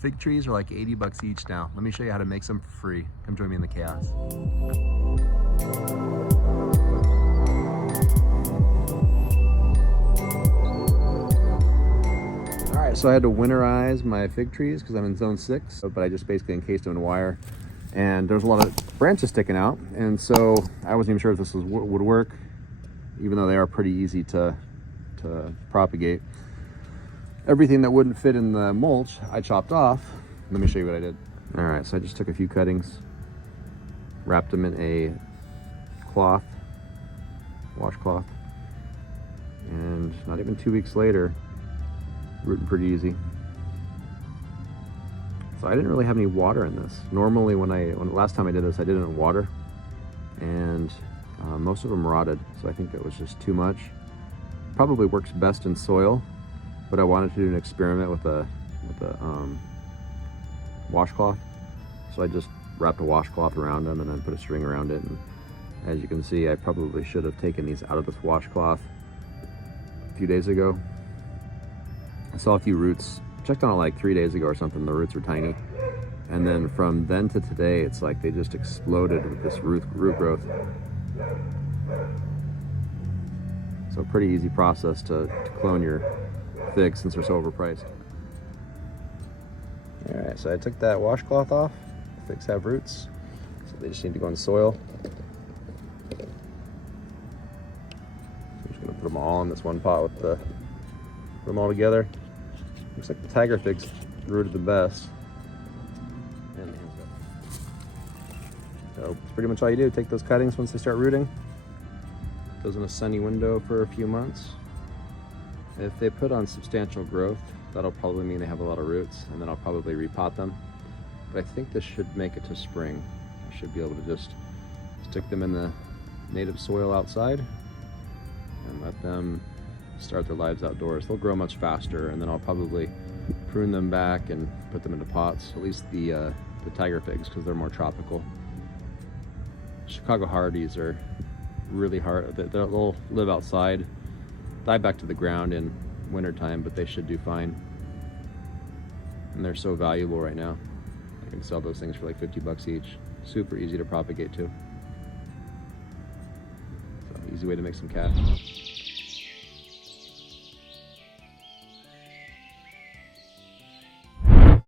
Fig trees are like 80 bucks each now. Let me show you how to make some for free. Come join me in the chaos. All right, so I had to winterize my fig trees because I'm in zone 6, but I just basically encased them in wire. And there's a lot of branches sticking out. And so I wasn't even sure if this would work, even though they are pretty easy to propagate. Everything that wouldn't fit in the mulch, I chopped off. Let me show you what I did. All right, so I just took a few cuttings, wrapped them in a cloth, washcloth, and not even 2 weeks later, rooting pretty easy. So I didn't really have any water in this. Normally when last time I did this, I did it in water, and most of them rotted. So I think that was just too much. Probably works best in soil, but I wanted to do an experiment with a washcloth. So I just wrapped a washcloth around them and then put a string around it. And as you can see, I probably should have taken these out of this washcloth a few days ago. I saw a few roots, checked on it like 3 days ago or something. The roots were tiny. And then from then to today, it's like they just exploded with this root growth. So pretty easy process to clone your figs since they're so overpriced. All right, so I took that washcloth off. Figs have roots, so they just need to go in soil. So I'm just gonna put them all in this one pot with put them all together. Looks like the tiger figs rooted the best. And so that's pretty much all you do. Take those cuttings once they start rooting, put those in a sunny window for a few months. If they put on substantial growth, that'll probably mean they have a lot of roots, and then I'll probably repot them. But I think this should make it to spring. I should be able to just stick them in the native soil outside and let them start their lives outdoors. They'll grow much faster, and then I'll probably prune them back and put them into pots, at least the tiger figs, because they're more tropical. Chicago hardies are really hard. They'll live outside, die back to the ground in wintertime, but they should do fine. And they're so valuable right now. I can sell those things for like 50 bucks each. Super easy to propagate too. So easy way to make some cash.